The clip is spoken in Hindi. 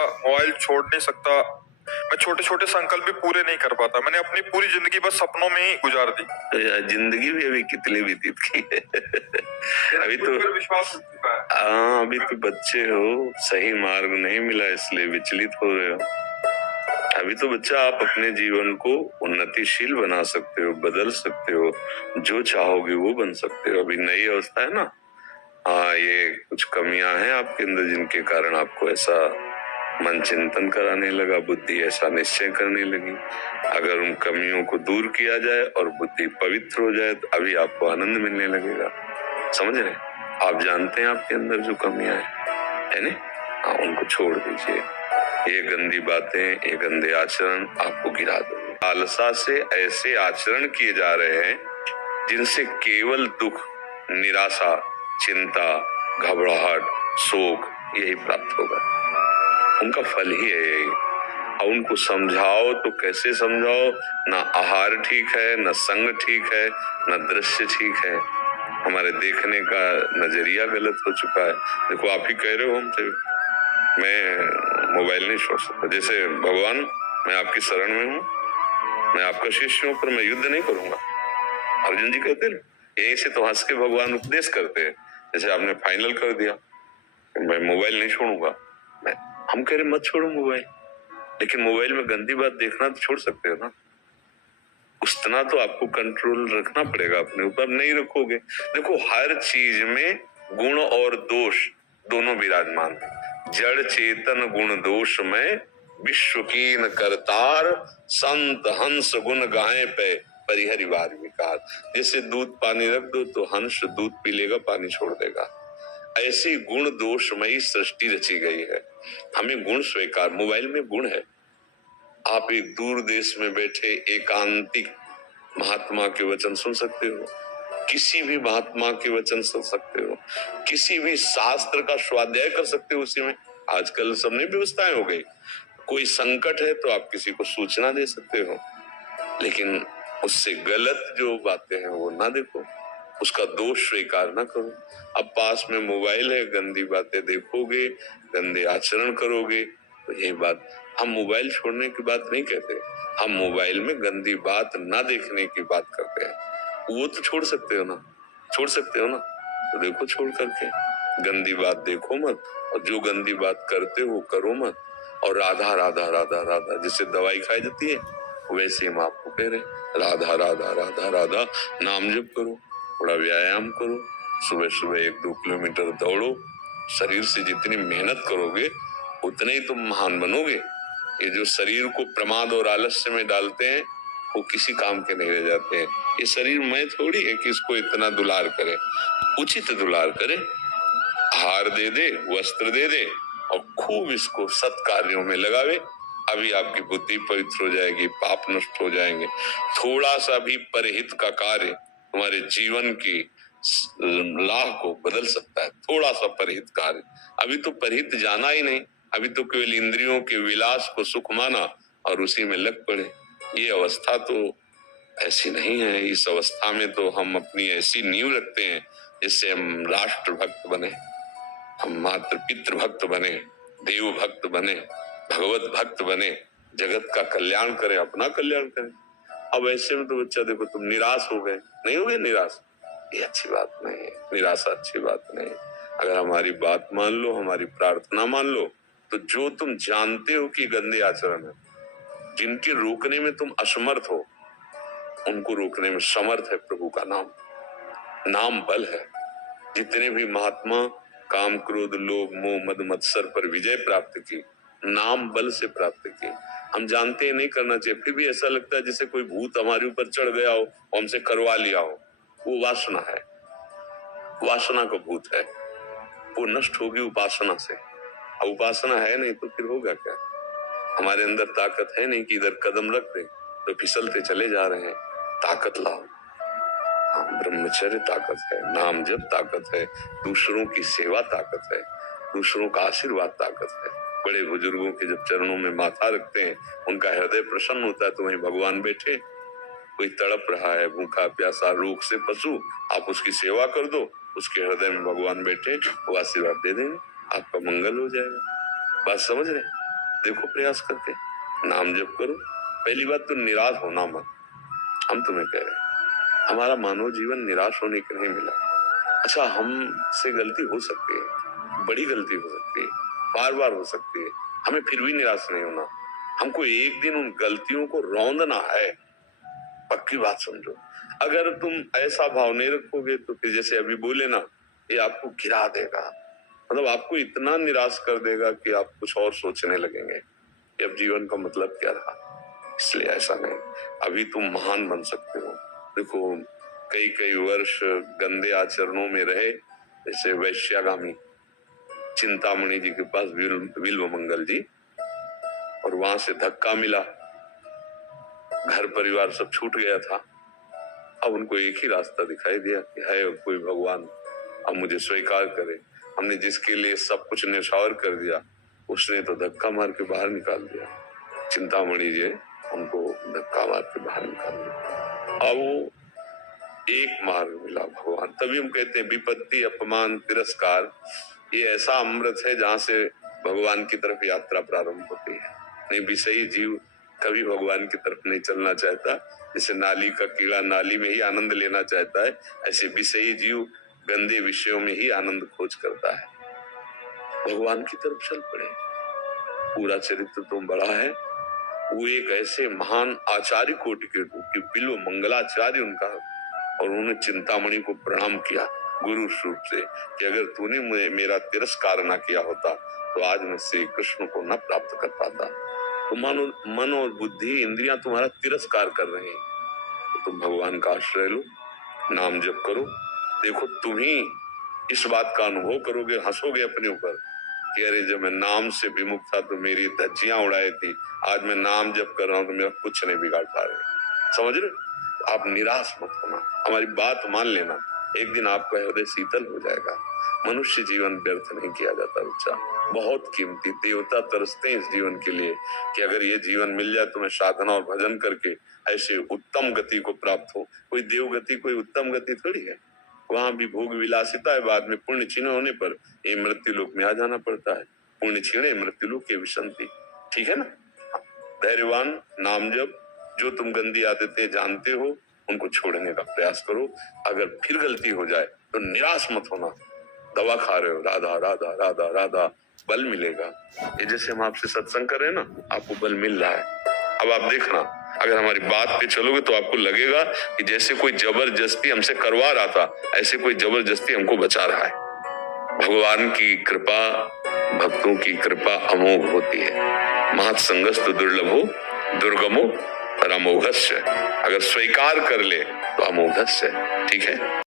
मोबाइल छोड़ नहीं सकता। मैं छोटे छोटे संकल्प भी पूरे नहीं कर पाता। मैंने अपनी पूरी जिंदगी बस सपनों में ही गुजार दी। तो यार जिंदगी भी अभी कितनी व्यतीत की है। अभी तो विश्वास उठ चुका है। हाँ, अभी तो बच्चे हो, सही मार्ग नहीं मिला इसलिए विचलित हो रहे हो। अभी तो बच्चा, आप अपने जीवन को उन्नतिशील बना सकते हो, बदल सकते हो, जो चाहोगे वो बन सकते हो। अभी नई अवस्था है ना। हाँ, ये कुछ कमियां हैं आपके अंदर जिनके कारण आपको ऐसा मन चिंतन कराने लगा, बुद्धि ऐसा निश्चय करने लगी। अगर उन कमियों को दूर किया जाए और बुद्धि पवित्र हो जाए तो अभी आपको आनंद मिलने लगेगा। समझ रहे? आप जानते हैं आपके अंदर जो कमियां है ना, हाँ, उनको छोड़ दीजिए। ये गंदी बातें, ये गंदे आचरण आपको गिरा देंगे। लालसा से ऐसे आचरण किए जा रहे हैं जिनसे केवल दुख, निराशा, चिंता, घबराहट, शोक यही प्राप्त होगा। उनका फल ही है यही। अब उनको समझाओ तो कैसे समझाओ? ना आहार ठीक है, ना संग ठीक है, ना दृश्य ठीक है। हमारे देखने का नजरिया गलत हो चुका है। देखो, आप ही कह रहे हो हमसे मैं मोबाइल नहीं छोड़ सकता। जैसे भगवान, मैं आपकी शरण में हूँ, मैं आपका शिष्य हूँ, पर मैं युद्ध नहीं करूंगा। अर्जुन जी कहते हैं, यहीं से तो हंस के भगवान उपदेश करते हैं। जैसे आपने फाइनल कर दिया मैं मोबाइल नहीं छोड़ूंगा, हम कह रहे मत छोड़ो मोबाइल, लेकिन मोबाइल में गंदी बात देखना तो छोड़ सकते हो ना। उतना तो आपको कंट्रोल रखना पड़ेगा अपने ऊपर। नहीं रखोगे, देखो हर चीज में गुण और दोष दोनों विराजमान है। जड़ चेतन गुण दोष में विश्व कीन करतार, संत हंस गुण गाए पे परिहरि वार विकार। जैसे दूध पानी रख दो तो हंस दूध पी लेगा, पानी छोड़ देगा। ऐसी गुण दोषमयी सृष्टि रची गई है। हमें गुण स्वीकार, मोबाइल में गुण है। आप एक दूर देश में बैठे एकांतिक महात्मा के वचन सुन सकते हो, किसी भी महात्मा के वचन सुन सकते हो, किसी भी शास्त्र का स्वाध्याय कर सकते हो। उसी में आजकल सबने व्यवस्थाएं हो गई। कोई संकट है तो आप किसी को सूचना दे सकते हो, लेकिन उससे गलत जो बातें हैं वो ना देखो, उसका दोष स्वीकार ना करो। अब पास में मोबाइल है, गंदी बातें देखोगे, गंदे आचरण करोगे, तो यही बात। हम मोबाइल छोड़ने की बात नहीं कहते, हम मोबाइल में गंदी बात ना देखने की बात करते हैं। वो तो छोड़ सकते हो ना, छोड़ सकते हो ना, तो देखो छोड़ करके। गंदी बात देखो मत, और जो गंदी बात करते हो करो मत। और राधा राधा राधा राधा जैसे दवाई खाई जाती है, वैसे हम आपको कह रहे हैं राधा राधा राधा राधा नाम जप करो, थोड़ा व्यायाम करो, सुबह सुबह 1-2 किलोमीटर दौड़ो। शरीर से जितनी मेहनत करोगे उतने ही तुम महान बनोगे। ये जो शरीर को प्रमाद और आलस्य में डालते हैं वो किसी काम के नहीं रह जाते हैं। ये शरीर मैं थोड़ी है कि इसको इतना दुलार करे, उचित दुलार करे, आहार दे दे, वस्त्र दे दे और खूब इसको सत कार्यों में लगावे। अभी आपकी बुद्धि पवित्र हो जाएगी, पाप नष्ट हो जाएंगे। थोड़ा सा भी परहित का कार्य तुम्हारे जीवन की लाह को बदल सकता है। थोड़ा सा परहित कार्य, अभी तो परहित जाना ही नहीं, अभी तो केवल इंद्रियों के विलास को सुख माना और उसी में लग पड़े। ये अवस्था तो ऐसी नहीं है। इस अवस्था में तो हम अपनी ऐसी नींव रखते हैं जिससे हम राष्ट्र भक्त बने, हम मात्र पितृ भक्त बने, देव भक्त बने, भगवत भक्त बने, जगत का कल्याण करें, अपना कल्याण करें। अब ऐसे में तो बच्चा देखो, तुम निराश हो गए, नहीं हो गए निराश, ये अच्छी बात नहीं है, निराशा अच्छी बात नहीं है। अगर हमारी बात मान लो, हमारी प्रार्थना मान लो, तो जो तुम जानते हो कि गंदे आचरण है, जिनके रोकने में तुम असमर्थ हो, उनको रोकने में समर्थ है प्रभु का नाम। नाम बल है। जितने भी महात्मा काम क्रोध लोभ मोह मद मत्सर पर विजय प्राप्त की, नाम बल से प्राप्त की। हम जानते हैं नहीं करना चाहिए, फिर भी ऐसा लगता है जैसे कोई भूत हमारे ऊपर चढ़ गया हो, हमसे करवा लिया हो। वो वासना है, वासना का भूत है, वो नष्ट होगी उपासना से। अब उपासना है नहीं तो फिर होगा क्या? हमारे अंदर ताकत है नहीं कि इधर कदम रख दे तो फिसलते चले जा रहे हैं। ताकत लाओ। ब्रह्मचर्य ताकत है, नाम जप ताकत है, दूसरों की सेवा ताकत है, दूसरों का आशीर्वाद ताकत है। बड़े बुजुर्गों के जब चरणों में माथा रखते हैं, उनका हृदय प्रसन्न होता है, तो वहीं भगवान बैठे। कोई तड़प रहा है, भूखा प्यासा रोग से पशु, आप उसकी सेवा कर दो, उसके हृदय में भगवान बैठे, वो आशीर्वाद दे देंगे, आपका मंगल हो जाएगा। बात समझ रहे? देखो प्रयास करके, नाम जप करो। पहली बात तो निराश होना मत। हम तुम्हें कह रहे हैं, हमारा मानव जीवन निराश होने के नहीं मिला। अच्छा, हमसे गलती हो सकती है, बड़ी गलती हो सकती है, बार बार हो सकती है, हमें फिर भी निराश नहीं होना। हमको एक दिन उन गलतियों को रौंदना है, पक्की बात समझो। अगर तुम ऐसा भाव नहीं रखोगे तो फिर जैसे अभी बोले ना, ये आपको गिरा देगा, मतलब आपको इतना निराश कर देगा कि आप कुछ और सोचने लगेंगे कि अब जीवन का मतलब क्या रहा। इसलिए ऐसा नहीं, अभी तुम महान बन सकते हो। देखो, कई कई वर्ष गंदे आचरणों में रहे, जैसे वैश्यागामी चिंतामणि जी के पास विल्व मंगल जी, और वहां से धक्का मिला, घर परिवार सब छूट गया था। अब उनको एक ही रास्ता दिखाई दिया कि है कोई भगवान, अब मुझे स्वीकार करे। हमने जिसके लिए सब कुछ न्यौछावर कर दिया, उसने तो धक्का मार के बाहर निकाल दिया। चिंतामणि जी उनको धक्का मार के बाहर निकाल दिया। अब वो एक मार्ग मिला भगवान। तभी हम कहते हैं विपत्ति, अपमान, तिरस्कार, ये ऐसा अमृत है जहां से भगवान की तरफ यात्रा प्रारंभ होती है। नहीं, विषयी जीव कभी भगवान की तरफ नहीं चलना चाहता। जैसे नाली का कीड़ा नाली में ही आनंद लेना चाहता है, ऐसे विषयी जीव गंदे विषयों में ही आनंद खोज करता है। भगवान की तरफ चल पड़े। पूरा चरित्र तो बड़ा है। वो एक ऐसे महान आचार्य कोटि के रूप की बिल्व मंगलाचार्य उनका, और उन्होंने चिंतामणि को प्रणाम किया गुरु रूप से कि अगर तूने मेरा तिरस्कार ना किया होता तो आज मैं श्री कृष्ण को न प्राप्त कर पाता। तो मानो मन और बुद्धि इंद्रियां तुम्हारा तिरस्कार कर रही हैं, तो तुम भगवान का आश्रय लो, नाम जप करो। देखो, तुम ही इस बात का अनुभव करोगे, हंसोगे अपने ऊपर कि अरे जब मैं नाम से विमुख था तो मेरी धज्जियां उड़ाई थी, आज मैं नाम जप कर रहा हूं तो मेरा कुछ नहीं बिगाड़ पा रहे। समझ रहे? आप निराश मत होना, हमारी बात मान लेना, एक दिन आपका हृदय शीतल हो जाएगा। मनुष्य जीवन व्यर्थ नहीं किया जाता बच्चा, बहुत कीमती। देवता तरसते हैं इस जीवन के लिए कि अगर ये जीवन मिल जाए तो मैं साधना और भजन करके ऐसे उत्तम गति को प्राप्त हो। कोई देव गति, कोई उत्तम गति थोड़ी है। वहां भी भोग विलासिता है, बाद में पुण्य क्षीण होने पर ये मृत्यु लोक में आ जाना पड़ता है। पुण्य क्षीण मृत्यु लोक के विसंति, ठीक है ना? धैर्यवान, नाम जप, जो तुम गंदी आदतें जानते हो उनको छोड़ने का प्रयास करो। अगर फिर गलती हो जाए तो निराश मत होना। दवा खा रहे हो, राधा राधा राधा राधा, बल मिलेगा। ये जैसे हम आपसे सत्संग कर रहे हैं ना, आपको बल मिल रहा है। अब आप देखना, अगर हमारी बात पे चलोगे तो आपको लगेगा कि जैसे कोई जबरदस्ती हमसे करवा रहा था, ऐसे कोई जबरदस्ती हमको बचा रहा है। भगवान की कृपा, भक्तों की कृपा अमोघ होती है। महत्संगस्तु दुर्लभो दुर्गमो परमोघस्य। अगर स्वीकार कर ले तो अमोघस्य, ठीक है।